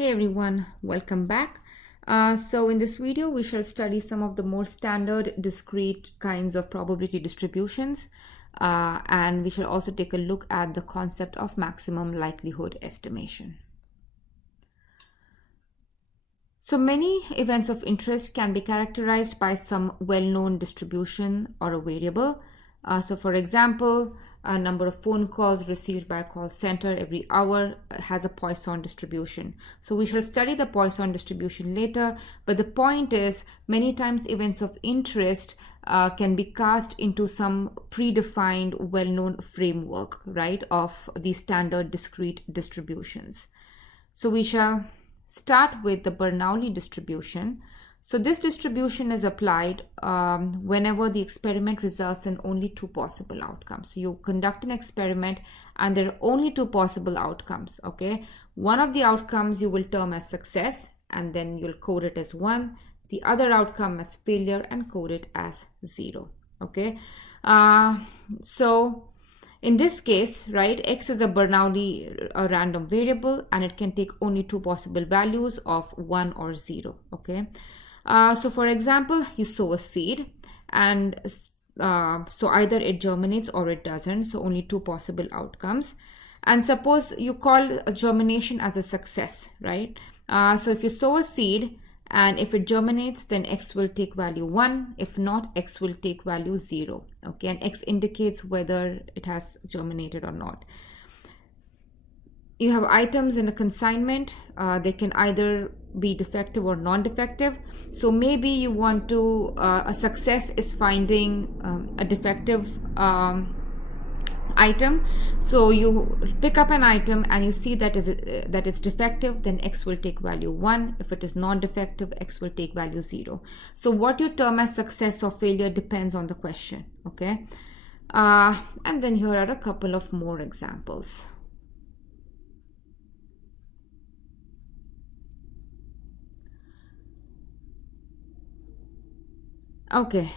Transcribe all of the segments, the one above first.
Hey everyone, welcome back. So in this video, we shall study some of the more standard discrete kinds of probability distributions, and we shall also take a look at the concept of maximum likelihood estimation. So many events of interest can be characterized by some well-known distribution or a variable. So for example, a number of phone calls received by a call center every hour has a Poisson distribution. So we shall study the Poisson distribution later, but the point is many times events of interest can be cast into some predefined well-known framework, right, of the standard discrete distributions. So we shall start with the Bernoulli distribution. So this distribution is applied whenever the experiment results in only two possible outcomes. So you conduct an experiment and there are only two possible outcomes, okay? One of the outcomes you will term as success and then you'll code it as 1. The other outcome as failure and code it as 0, okay? So in this case, right, x is a Bernoulli random variable and it can take only two possible values of 1 or 0, okay? So for example, you sow a seed and so either it germinates or it doesn't. So only two possible outcomes. And suppose you call a germination as a success, right? So if you sow a seed and if it germinates, then x will take value 1. If not, x will take value 0. Okay, and x indicates whether it has germinated or not. You have items in a consignment. They can either be defective or non-defective. So maybe you want to, a success is finding a defective item. So you pick up an item and you see that it's defective, then x will take value 1. If it is non-defective, x will take value 0. So what you term as success or failure depends on the question, okay? And then here are a couple of more examples. Okay,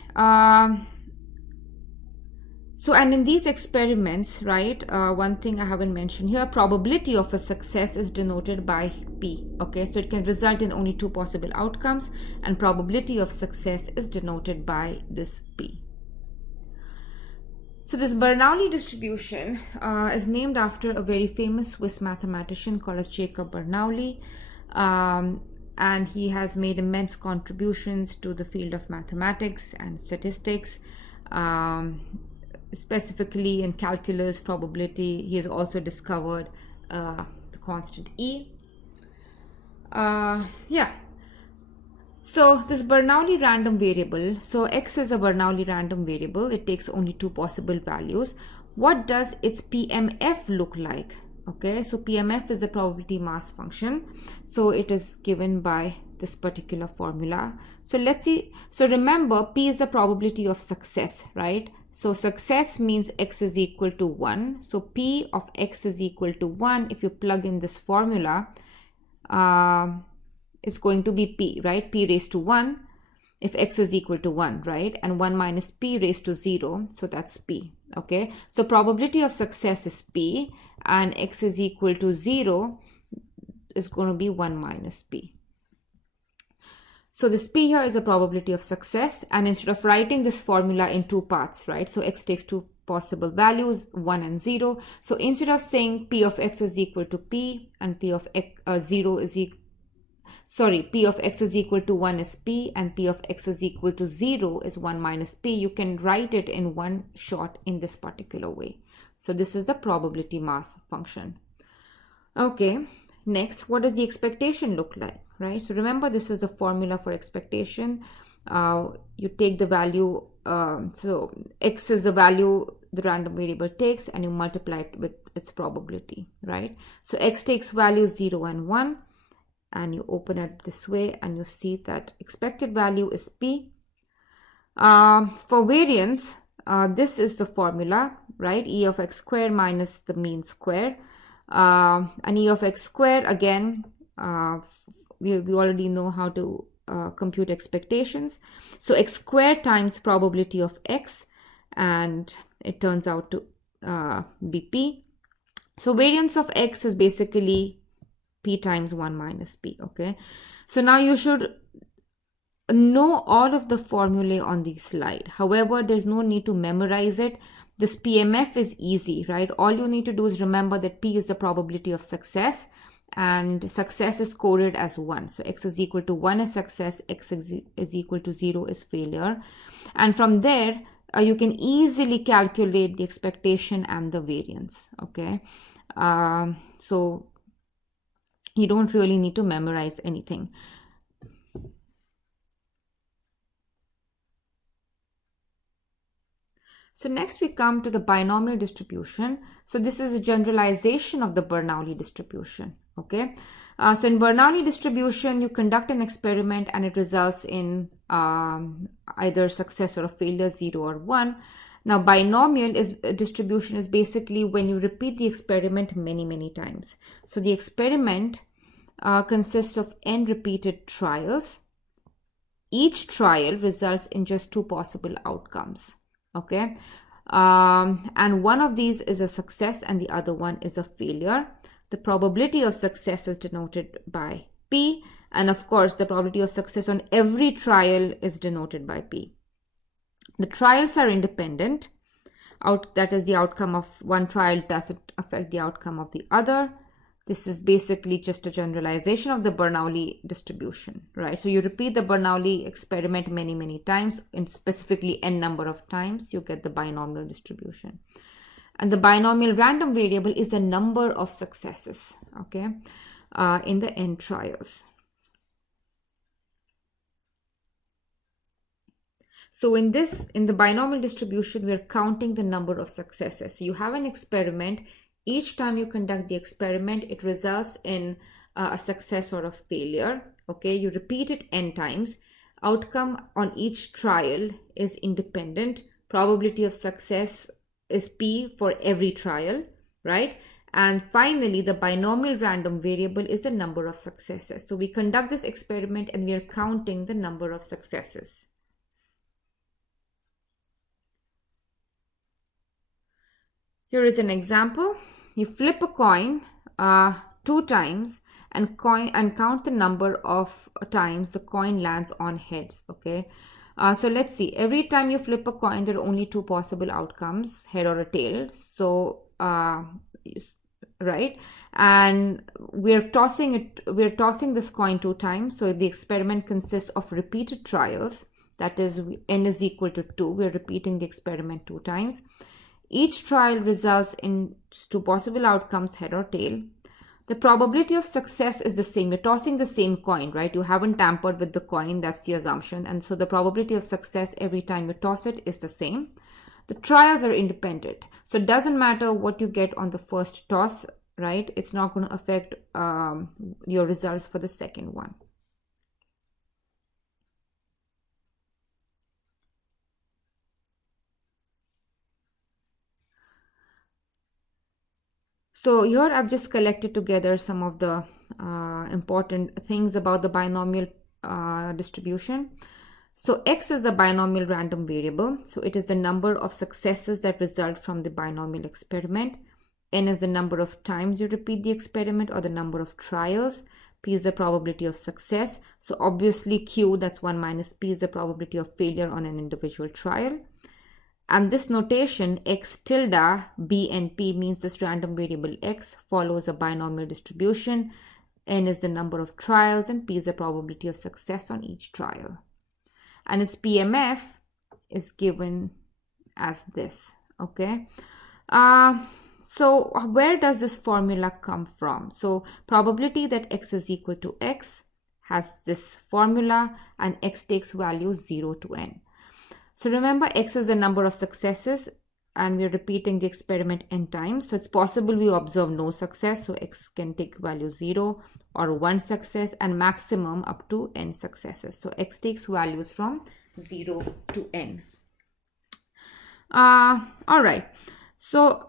so and in these experiments, right, one thing I haven't mentioned here, probability of a success is denoted by P, okay? So it can result in only two possible outcomes and probability of success is denoted by this P. So this Bernoulli distribution is named after a very famous Swiss mathematician called as Jacob Bernoulli. And he has made immense contributions to the field of mathematics and statistics, specifically in calculus, probability. He has also discovered the constant E. So this Bernoulli random variable, so x is a Bernoulli random variable. It takes only two possible values. What does its PMF look like? Okay, so PMF is a probability mass function. So it is given by this particular formula. So let's see. So remember, P is the probability of success, right? So success means x is equal to 1. So P of x is equal to 1. If you plug in this formula, it's going to be P, right? P raised to 1 if x is equal to 1, right? And 1 minus P raised to 0. So that's P. Okay, so probability of success is P and x is equal to 0 is going to be 1 minus P. So this P here is a probability of success, and instead of writing this formula in two parts, right? So x takes two possible values, 1 and 0. So instead of saying P of x is equal to P and P of x, P of x is equal to 1 is P and P of x is equal to 0 is 1 minus P. You can write it in one shot in this particular way. So this is the probability mass function. Okay, next, what does the expectation look like, right? So remember, this is a formula for expectation. You take the value, so x is the value the random variable takes and you multiply it with its probability, right? So x takes values 0 and 1. And you open it this way and you see that expected value is P. For variance, this is the formula, right? E of x squared minus the mean square. And E of x squared, again, we already know how to compute expectations. So x squared times probability of x, and it turns out to be P. So variance of x is basically p times 1 minus p. Okay, so now you should know all of the formulae on the slide. However, there's no need to memorize it. This PMF is easy, right? All you need to do is remember that P is the probability of success, and success is coded as 1. So x is equal to 1 is success, x is equal to 0 is failure. And from there, you can easily calculate the expectation and the variance, okay? So you don't really need to memorize anything. So next we come to the binomial distribution. So this is a generalization of the Bernoulli distribution, okay? So in Bernoulli distribution, you conduct an experiment and it results in either success or a failure, 0 or 1. Now binomial distribution is basically when you repeat the experiment many times. So the experiment consists of n repeated trials. Each trial results in just 2 possible outcomes. Okay, and one of these is a success and the other one is a failure. The probability of success is denoted by P, and of course the probability of success on every trial is denoted by P. The trials are independent. That is, the outcome of one trial doesn't affect the outcome of the other. This is basically just a generalization of the Bernoulli distribution, right? So you repeat the Bernoulli experiment many times, and specifically n number of times, you get the binomial distribution. And the binomial random variable is the number of successes, okay, in the n trials. So in the binomial distribution, we're counting the number of successes. So you have an experiment. Each time you conduct the experiment, it results in a success or a failure. Okay, you repeat it n times. Outcome on each trial is independent. Probability of success is P for every trial, right? And finally, the binomial random variable is the number of successes. So we conduct this experiment and we are counting the number of successes. Here is an example. You flip a coin 2 times and count the number of times the coin lands on heads, okay? So let's see. Every time you flip a coin, there are only 2 possible outcomes, head or a tail. So, right? And we're tossing this coin 2 times. So the experiment consists of repeated trials. That is, n is equal to 2. We're repeating the experiment 2 times. Each trial results in just 2 possible outcomes, head or tail. The probability of success is the same. You're tossing the same coin, right? You haven't tampered with the coin. That's the assumption. And so the probability of success every time you toss it is the same. The trials are independent. So it doesn't matter what you get on the first toss, right? It's not going to affect your results for the second one. So here I've just collected together some of the important things about the binomial distribution. So x is a binomial random variable. So it is the number of successes that result from the binomial experiment. N is the number of times you repeat the experiment or the number of trials. P is the probability of success. So obviously Q, that's 1 minus P, is the probability of failure on an individual trial. And this notation x tilde b and p means this random variable x follows a binomial distribution. N is the number of trials and p is the probability of success on each trial. And its PMF is given as this, okay? So where does this formula come from? So probability that x is equal to x has this formula, and x takes values 0 to n. So remember, x is the number of successes and we're repeating the experiment n times. So it's possible we observe no success. So x can take value 0 or 1 success and maximum up to n successes. So x takes values from 0 to n. All right. So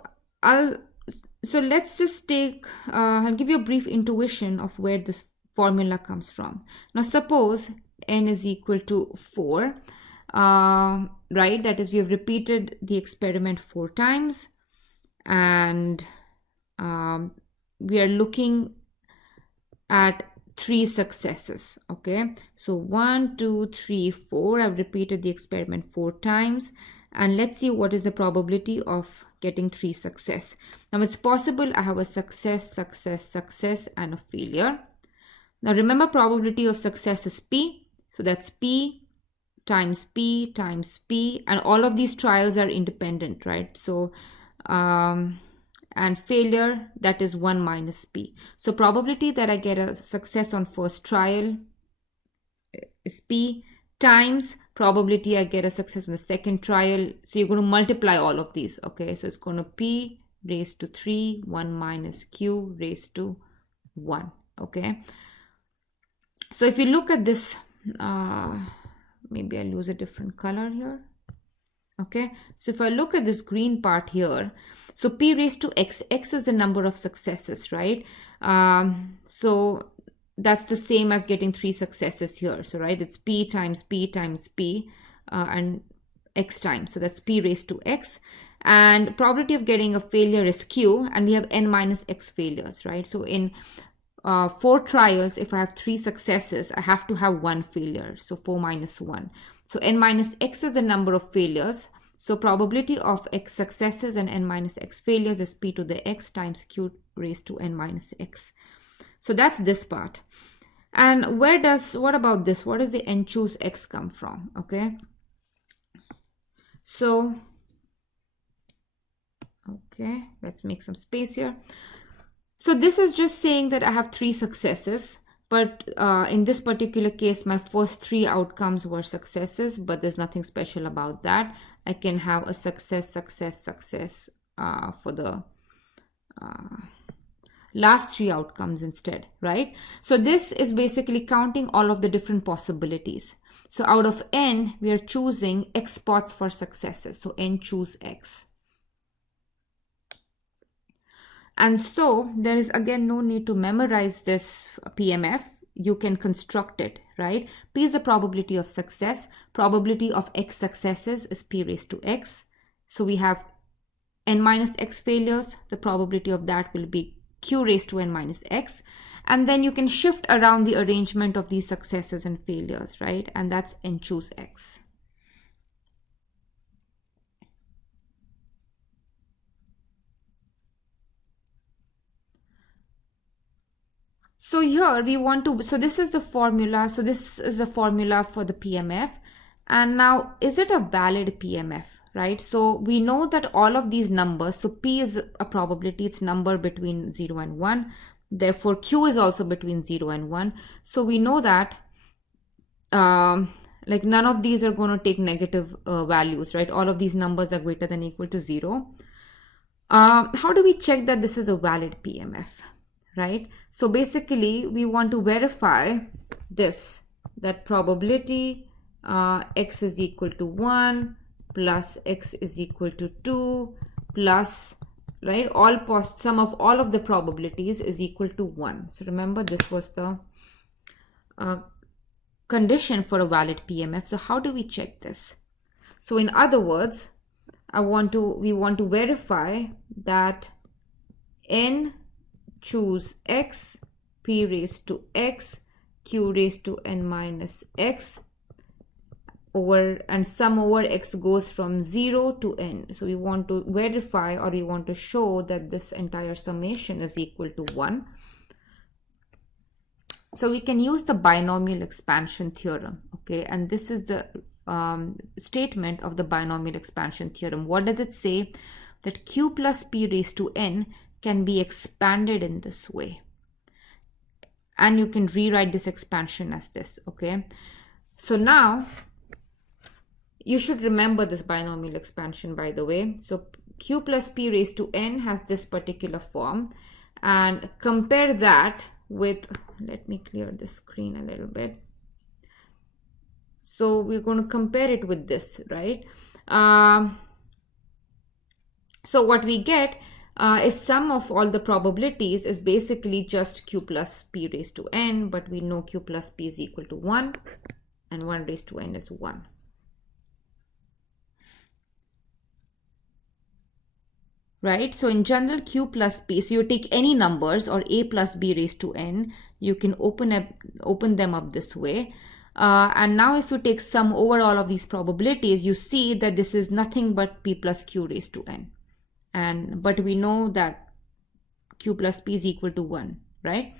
let's just take, I'll give you a brief intuition of where this formula comes from. Now suppose n is equal to 4. Right, that is, we have repeated the experiment 4 times and we are looking at 3 successes. Okay, so 1, 2, 3, 4. I've repeated the experiment 4 times, and let's see what is the probability of getting 3 success. Now it's possible I have a success, success, success, and a failure. Now remember, probability of success is P, so that's P times P times P, and all of these trials are independent, right? So and failure, that is 1 minus P. So probability that I get a success on first trial is P times probability I get a success on the second trial. So you're going to multiply all of these. Okay, so it's going to P raised to 3, 1 minus Q raised to 1. Okay, so if you look at this, maybe I'll use a different color here. Okay, so if I look at this green part here, so P raised to X, X is the number of successes, right? So that's the same as getting 3 successes here. So, right, it's P times P times P and X times. So that's P raised to X. And probability of getting a failure is Q, and we have N minus X failures, right? So in 4 trials, if I have 3 successes, I have to have 1 failure. So 4 minus 1. So N minus X is the number of failures. So probability of X successes and N minus X failures is P to the X times Q raised to N minus X. So that's this part. And what about this? Where does the N choose X come from? Okay. So, okay, let's make some space here. So this is just saying that I have 3 successes, but in this particular case, my first 3 outcomes were successes, but there's nothing special about that. I can have a success, success, success for the last 3 outcomes instead, right? So this is basically counting all of the different possibilities. So out of N, we are choosing X spots for successes. So N choose X. And so there is again no need to memorize this PMF. You can construct it, right? P is the probability of success. Probability of X successes is P raised to X. So we have N minus X failures. The probability of that will be Q raised to N minus X. And then you can shift around the arrangement of these successes and failures, right? And that's N choose X. So here we want to, so this is the formula. So this is the formula for the PMF. And now, is it a valid PMF, right? So we know that all of these numbers, so P is a probability, it's number between 0 and 1. Therefore, Q is also between 0 and 1. So we know that like none of these are going to take negative values, right? All of these numbers are greater than or equal to 0. How do we check that this is a valid PMF? Right? So basically we want to verify this, that probability X is equal to 1 plus X is equal to 2 plus, right, sum of all of the probabilities is equal to 1. So remember, this was the condition for a valid PMF. So how do we check this? So in other words, we want to verify that N choose X, P raised to X, Q raised to N minus X over, and sum over X goes from 0 to N. So we want to verify, or we want to show that this entire summation is equal to 1. So we can use the binomial expansion theorem, okay? And this is the statement of the binomial expansion theorem. What does it say? That Q plus P raised to N can be expanded in this way. And you can rewrite this expansion as this, okay? So now, you should remember this binomial expansion, by the way. So Q plus P raised to N has this particular form. And compare that with, let me clear the screen a little bit. So we're going to compare it with this, right? So what we get is sum of all the probabilities is basically just Q plus P raised to N, but we know Q plus P is equal to 1 and 1 raised to N is 1. right? So in general, q plus p, so you take any numbers or a plus b raised to n, you can open them up this way. And now if you take sum over all of these probabilities, you see that this is nothing but p plus q raised to n. But we know that q plus p is equal to 1, right?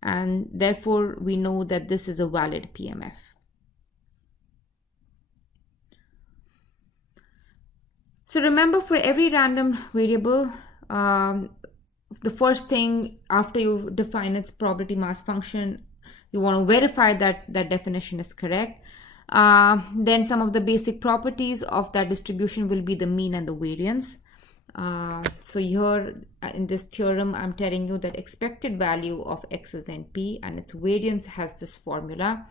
And therefore, we know that this is a valid PMF. So remember, for every random variable, the first thing after you define its probability mass function, you want to verify that that definition is correct. Then some of the basic properties of that distribution will be the mean and the variance. So here in this theorem, I'm telling you that expected value of x is NP and its variance has this formula.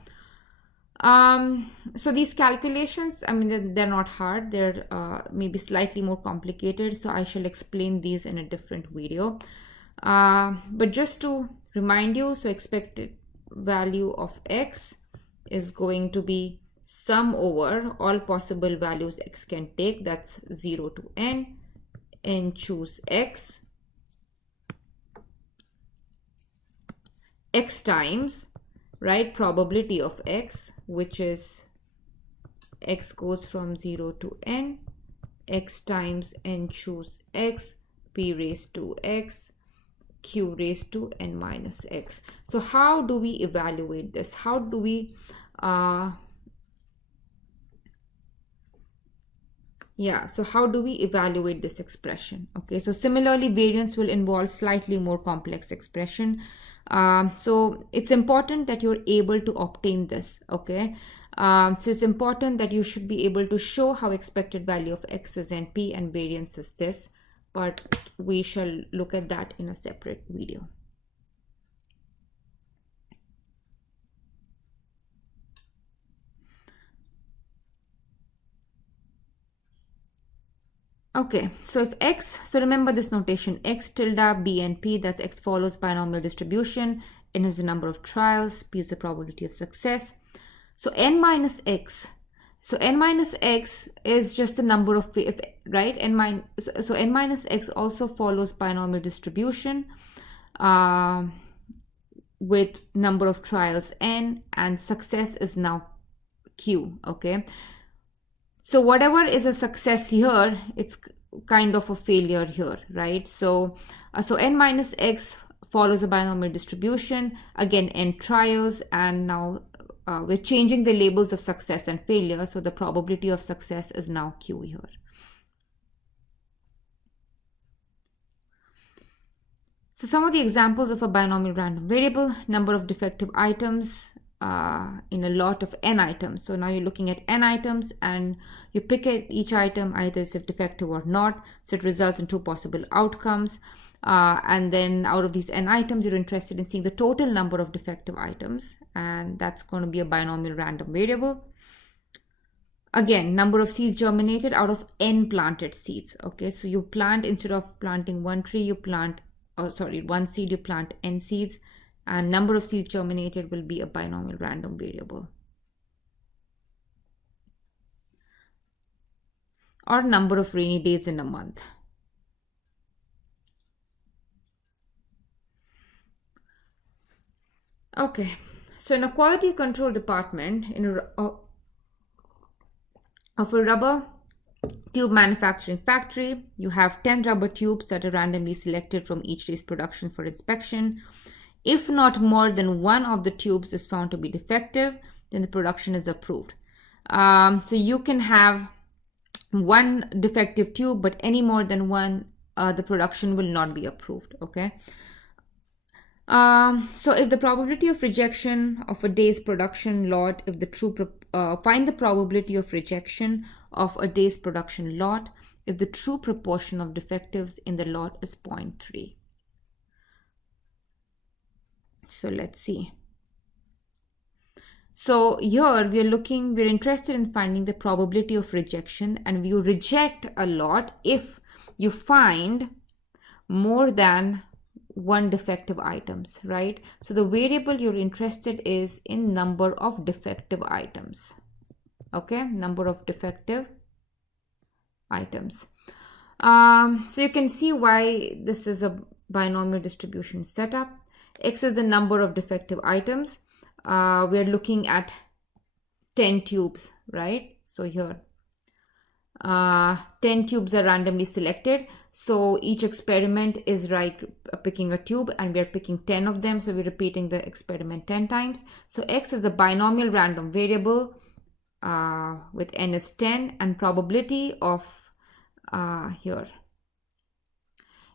So these calculations, I mean, they're not hard. They're maybe slightly more complicated. So I shall explain these in a different video. But just to remind you, so expected value of x is going to be sum over all possible values x can take. That's 0 to n. And choose x times, right, probability of x, which is x goes from 0 to n, x times n choose x, p raised to x, q raised to n minus x. So how do we evaluate this? How do we so how do we evaluate this expression? Okay, so similarly, variance will involve slightly more complex expression. So it's important that you're able to obtain this, okay? So it's important that you should be able to show how expected value of x is NP and variance is this, but we shall look at that in a separate video. Okay, so if x, so remember this notation, x tilde b and p, that's x follows binomial distribution, n is the number of trials, p is the probability of success. So n minus x, so n minus x is just the number of, right? So n minus x also follows binomial distribution with number of trials n, and success is now q, okay? So whatever is a success here, it's kind of a failure here, right? So n minus x follows a binomial distribution, again n trials, and now we're changing the labels of success and failure, so the probability of success is now q here. So some of the examples of a binomial random variable: number of defective items in a lot of n items. So now you're looking at n items and you pick at each item either is it defective or not. So it results in two possible outcomes. And then out of these n items, you're interested in seeing the total number of defective items, and that's going to be a binomial random variable. Again, number of seeds germinated out of n planted seeds. Okay, so you plant, instead of planting one tree, you plant, one seed, you plant n seeds. And number of seeds germinated will be a binomial random variable. Or number of rainy days in a month. Okay, so in a quality control department of a rubber tube manufacturing factory, you have 10 rubber tubes that are randomly selected from each day's production for inspection. If not more than one of the tubes is found to be defective, then the production is approved. So you can have one defective tube, but any more than one, the production will not be approved, okay? So if the probability of rejection of a day's production lot, if the find the probability of rejection of a day's production lot if the true proportion of defectives in the lot is 0.3. So let's see. So here we're interested in finding the probability of rejection, and you reject a lot if you find more than one defective items, right? So the variable you're interested is in number of defective items. Okay, number of defective items. So you can see why this is a binomial distribution setup. X is the number of defective items. We're looking at 10 tubes, right? So here 10 tubes are randomly selected, so each experiment is like picking a tube, and we are picking 10 of them, so we're repeating the experiment 10 times. So X is a binomial random variable with n is 10, and probability of here,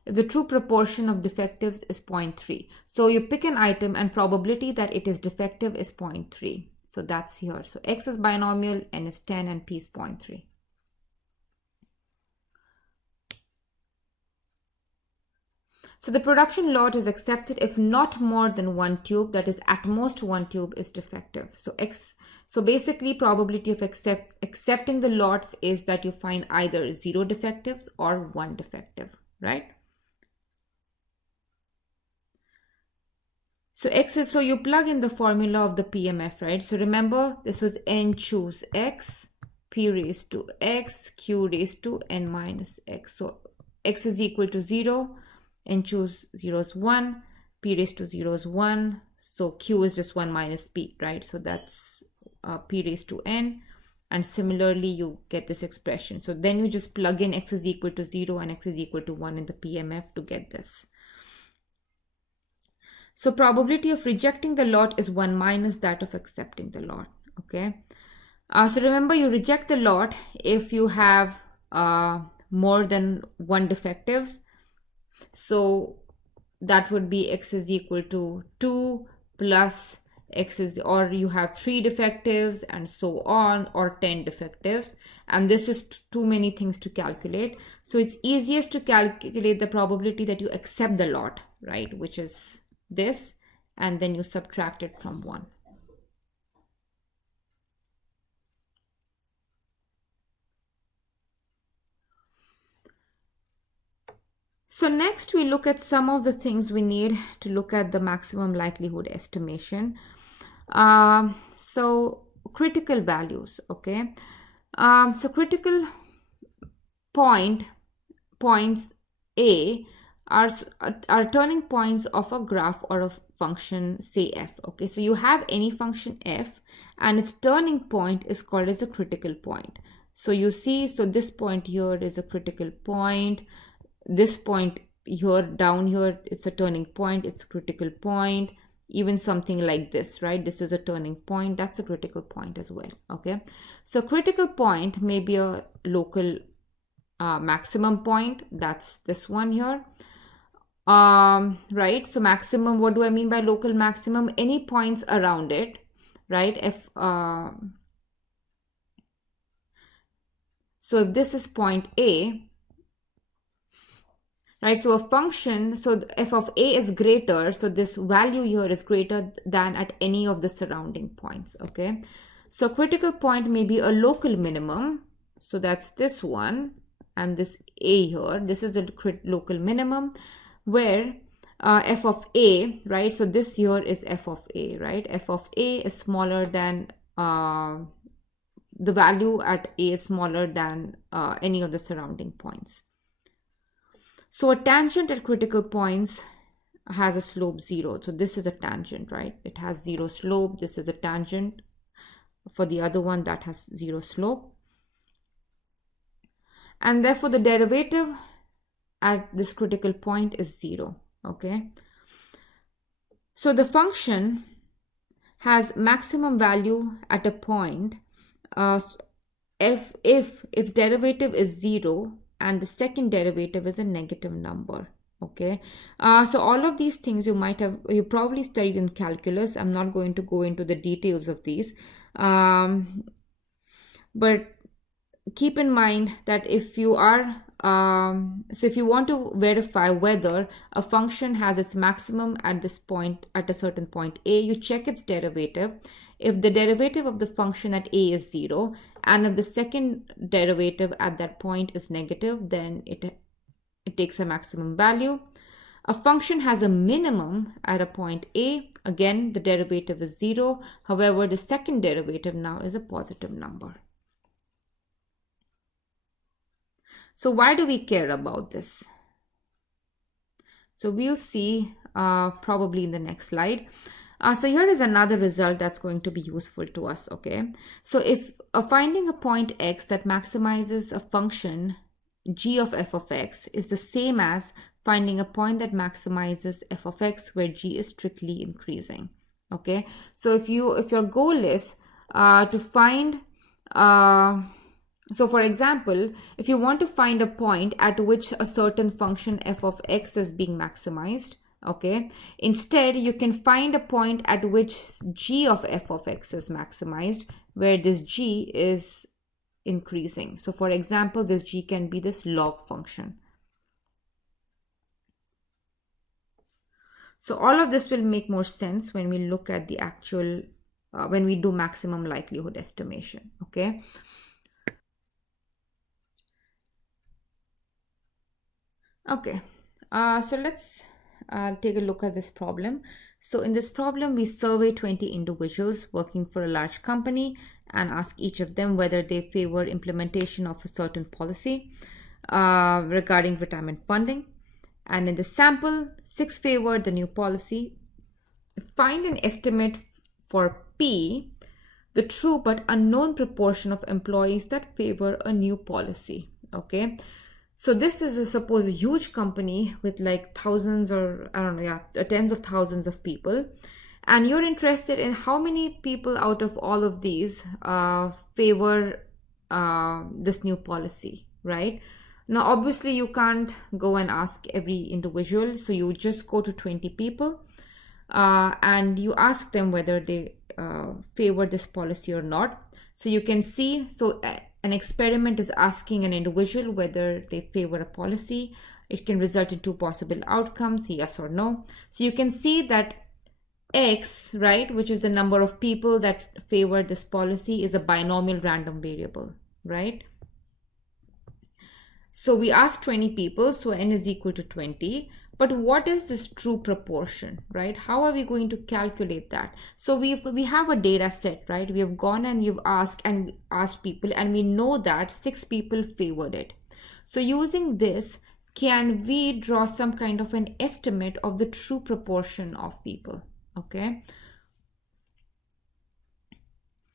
if the true proportion of defectives is 0.3. So you pick an item and probability that it is defective is 0.3. So that's here. So X is binomial, n is 10, and P is 0.3. So the production lot is accepted if not more than one tube, that is at most one tube is defective. So basically probability of accepting the lots is that you find either 0 defectives or 1 defective, right? So X is, so you plug in the formula of the PMF, right? So remember this was n choose X, P raised to X, Q raised to n minus X. So X is equal to 0. N choose 0 is 1, P raised to 0 is 1, so Q is just 1 minus P, right? So that's P raised to N, and similarly you get this expression. So then you just plug in X is equal to 0 and X is equal to 1 in the PMF to get this. So probability of rejecting the lot is 1 minus that of accepting the lot, okay? So remember, you reject the lot if you have more than 1 defectives. So that would be X is equal to 2 plus X is, or you have 3 defectives and so on, or 10 defectives. And this is too many things to calculate. So it's easiest to calculate the probability that you accept the lot, right? Which is this, and then you subtract it from 1. So next we look at some of the things we need to look at the maximum likelihood estimation. So critical values, okay? So critical points A are turning points of a graph or a function, say f, okay? So you have any function f and its turning point is called as a critical point. So you see, so this point here is a critical point. This point here, down here, it's a turning point, it's a critical point. Even something like this, right? This is a turning point, that's a critical point as well, okay? So critical point may be a local maximum point, that's this one here. Right, so maximum, what do I mean by local maximum? Any points around it, right? So if this is point A, right, so a function, so f of A is greater, so this value here is greater than at any of the surrounding points, okay? So critical point may be a local minimum, so that's this one, and this A here, this is a local minimum, where f of A, right, so this here is f of A, right? F of A is smaller than, the value at A is smaller than any of the surrounding points. So a tangent at critical points has a slope 0. So this is a tangent, right? It has 0 slope. This is a tangent for the other one that has 0 slope. And therefore the derivative at this critical point is 0, okay? So the function has maximum value at a point if its derivative is 0 and the second derivative is a negative number, okay? So all of these things you probably studied in calculus. I'm not going to go into the details of these, but keep in mind that if you are, so if you want to verify whether a function has its maximum at this point, at a certain point A, you check its derivative. If the derivative of the function at A is 0, and if the second derivative at that point is negative, then it takes a maximum value. A function has a minimum at a point A. Again, the derivative is 0. However, the second derivative now is a positive number. So why do we care about this? So we'll see probably in the next slide. So here is another result that's going to be useful to us, okay? So if finding a point x that maximizes a function g of f of x is the same as finding a point that maximizes f of x where g is strictly increasing, okay? So if your goal is to find so for example, if you want to find a point at which a certain function f of x is being maximized, okay, instead you can find a point at which g of f of x is maximized where this g is increasing. So for example, this g can be this log function. So all of this will make more sense when we look at the actual when we do maximum likelihood estimation, okay? Okay, so let's take a look at this problem. So in this problem, we survey 20 individuals working for a large company and ask each of them whether they favor implementation of a certain policy regarding retirement funding. And in the sample, 6 favored the new policy. Find an estimate for P, the true but unknown proportion of employees that favor a new policy, okay? So this is suppose a huge company with like thousands or I don't know, yeah, tens of thousands of people. And you're interested in how many people out of all of these favor this new policy, right? Now, obviously, you can't go and ask every individual. So you just go to 20 people and you ask them whether they favor this policy or not. So you can see, so an experiment is asking an individual whether they favor a policy. It can result in 2 possible outcomes, yes or no. So you can see that X, right, which is the number of people that favor this policy, is a binomial random variable, right? So we asked 20 people, so n is equal to 20. But what is this true proportion, right? How are we going to calculate that? So we have a data set, right? We have gone and you've asked people, and we know that 6 people favored it. So using this, can we draw some kind of an estimate of the true proportion of people? Okay.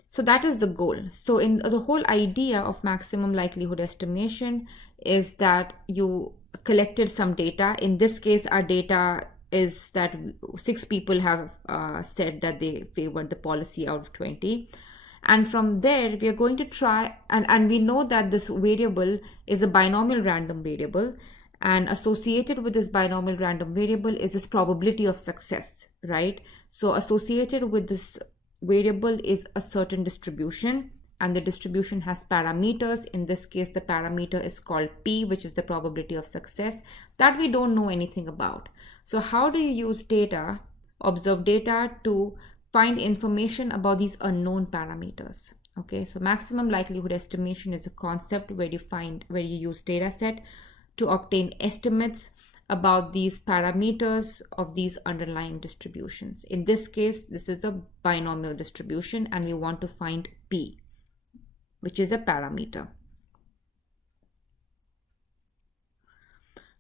So that is the goal. So in the whole idea of maximum likelihood estimation is that you collected some data. In this case, our data is that 6 people have said that they favored the policy out of 20. And from there, we are going to try, and we know that this variable is a binomial random variable, and associated with this binomial random variable is this probability of success, right? So associated with this variable is a certain distribution, and the distribution has parameters. In this case, the parameter is called P, which is the probability of success, that we don't know anything about. So how do you use data, observed data, to find information about these unknown parameters? Okay, so maximum likelihood estimation is a concept where you use data set to obtain estimates about these parameters of these underlying distributions. In this case, this is a binomial distribution, and we want to find P, which is a parameter.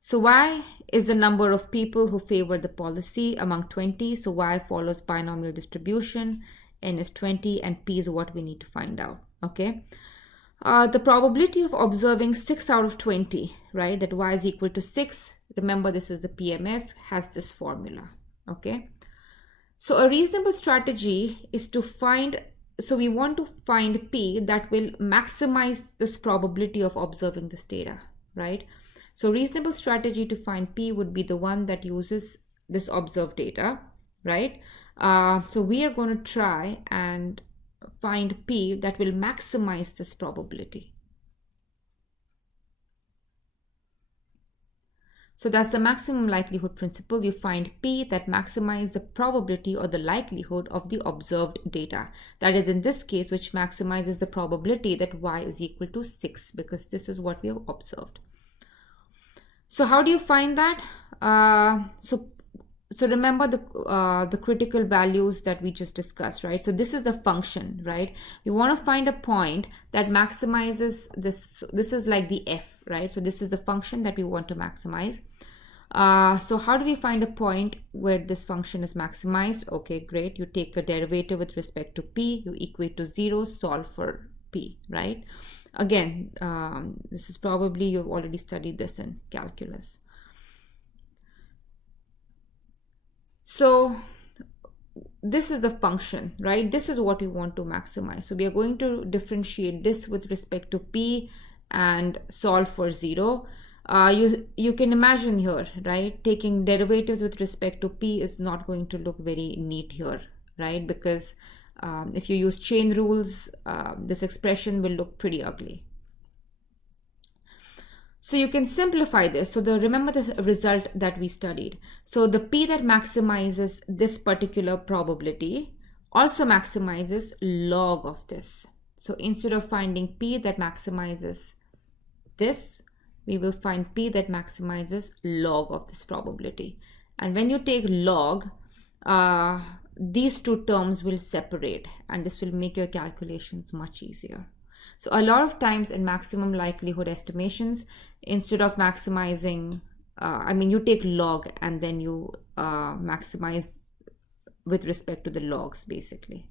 So Y is the number of people who favor the policy among 20. So Y follows binomial distribution, N is 20, and P is what we need to find out, okay? The probability of observing 6 out of 20, right, that Y is equal to 6, remember this is the PMF, has this formula, okay? So a reasonable strategy is to find, so we want to find P that will maximize this probability of observing this data, right? So reasonable strategy to find P would be the one that uses this observed data, right? So we are going to try and find P that will maximize this probability. So that's the maximum likelihood principle. You find P that maximizes the probability or the likelihood of the observed data. That is in this case, which maximizes the probability that Y is equal to 6, because this is what we have observed. So how do you find that? So So remember the critical values that we just discussed, right? So this is the function, right? We want to find a point that maximizes this. This is like the f, right? So this is the function that we want to maximize. So how do we find a point where this function is maximized? Okay, great. You take a derivative with respect to p, you equate to 0, solve for p, right? Again, this is probably, you've already studied this in calculus. So this is the function, right? This is what we want to maximize. So we are going to differentiate this with respect to p and solve for 0. You can imagine here, right? Taking derivatives with respect to p is not going to look very neat here, right? Because if you use chain rules, this expression will look pretty ugly. So you can simplify this. So remember the result that we studied. So the p that maximizes this particular probability also maximizes log of this. So instead of finding p that maximizes this, we will find p that maximizes log of this probability. And when you take log, these two terms will separate, and this will make your calculations much easier. So a lot of times in maximum likelihood estimations, instead of maximizing, you take log and then you maximize with respect to the logs, basically.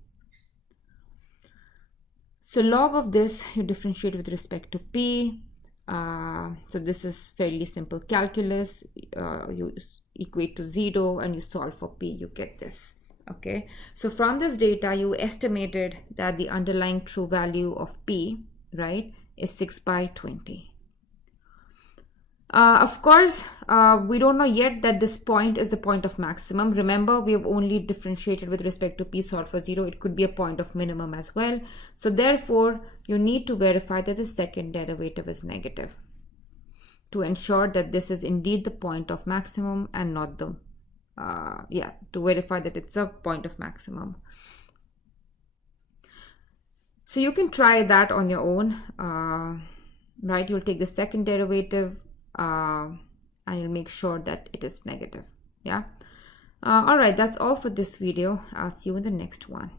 So log of this, you differentiate with respect to p. So this is fairly simple calculus. You equate to 0 and you solve for p, you get this. Okay, so from this data, you estimated that the underlying true value of p, right, is 6 by 20. Of course, we don't know yet that this point is the point of maximum. Remember, we have only differentiated with respect to p, solve for 0. It could be a point of minimum as well. So therefore, you need to verify that the second derivative is negative to ensure that this is indeed the point of maximum and not the to verify that it's a point of maximum. So you can try that on your own, right? You'll take the second derivative and you'll make sure that it is negative. Yeah. All right, that's all for this video. I'll see you in the next one.